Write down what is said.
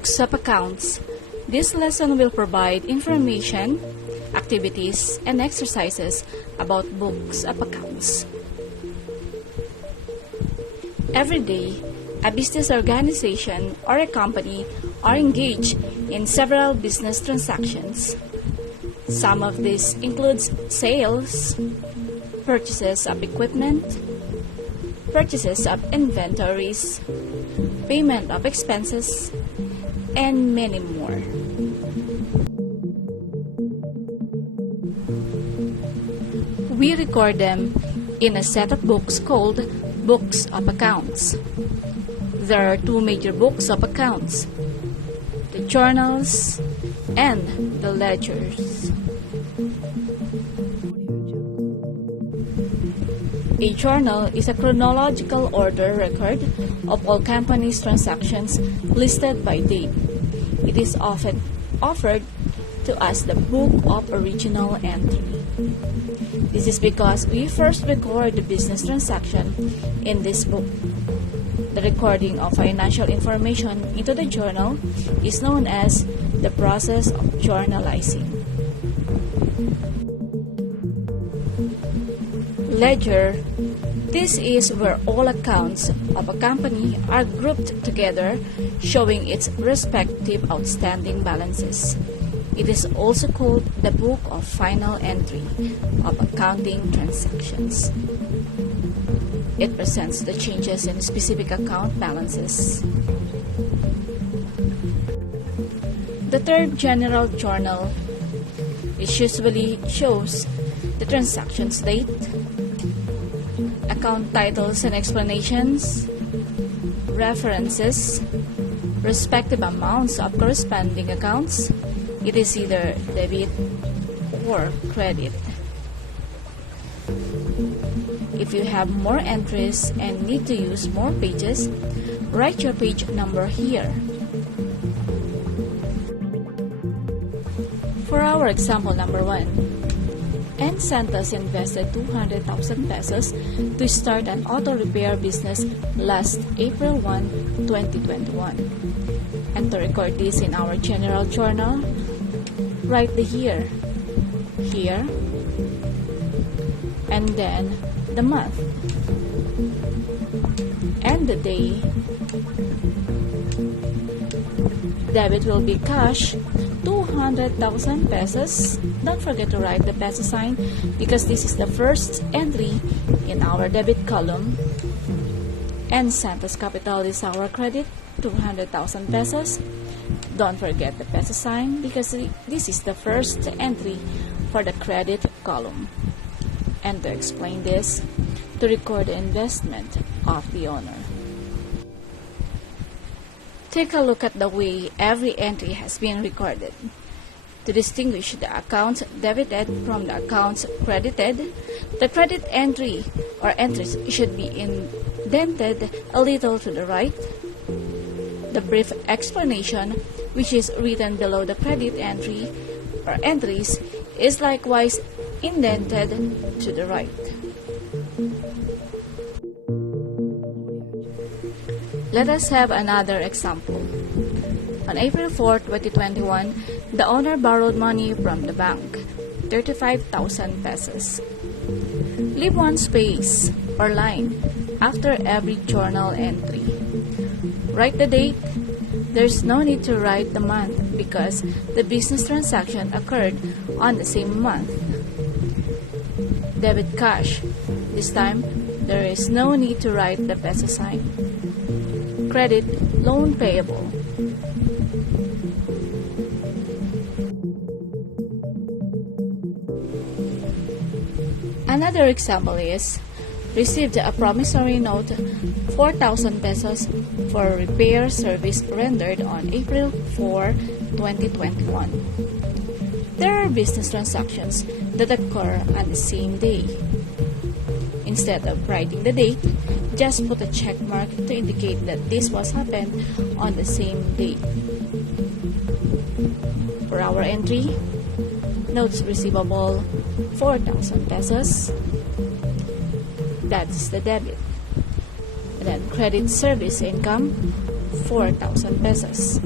Books of accounts. This lesson will provide information, activities, and exercises about books of accounts. Every day, a business organization or a company are engaged in several business transactions. Some of this includes sales, purchases of equipment, purchases of inventories, payment of expenses, and many more. We record them in a set of books called Books of Accounts. There are two major books of accounts: the journals and the ledgers. A journal is a chronological order record of all companies' transactions listed by date. It is often offered to as the book of original entry. This is because we first record the business transaction in this book. The recording of financial information into the journal is known as the process of journalizing. Ledger. This is where all accounts of a company are grouped together, showing its respective outstanding balances. It is also called the Book of Final Entry of accounting transactions. It presents the changes in specific account balances. The third general journal usually shows the transaction's date, account titles and explanations, references, respective amounts of corresponding accounts. It is either debit or credit. If you have more entries and need to use more pages, write your page number here. For our example number 1, N. Santos invested 200,000 pesos to start an auto repair business last April 1, 2021. And to record this in our general journal, write the year here, and then the month and the day. Debit will be cash 200,000 pesos. Don't forget to write the peso sign because this is the first entry in our debit column. And Santos Capital is our credit, 200,000 pesos. Don't forget the peso sign because this is the first entry for the credit column. And to explain this, to record the investment of the owner. Take a look at the way every entry has been recorded. To distinguish the accounts debited from the accounts credited, the credit entry or entries should be indented a little to the right. The brief explanation, which is written below the credit entry or entries, is likewise indented to the right. Let us have another example. On April 4, 2021, the owner borrowed money from the bank, 35,000 pesos. Leave one space or line after every journal entry. Write the date. There's no need to write the month because the business transaction occurred on the same month. Debit cash. This time, there is no need to write the peso sign. Credit loan payable. Another example is received a promissory note 4,000 pesos for repair service rendered on April 4, 2021. There are business transactions that occur on the same day. Instead of writing the date, just put a check mark to indicate that this was happened on the same day. For our entry, notes receivable 4,000 pesos. That's the debit. And then credit service income 4,000 pesos.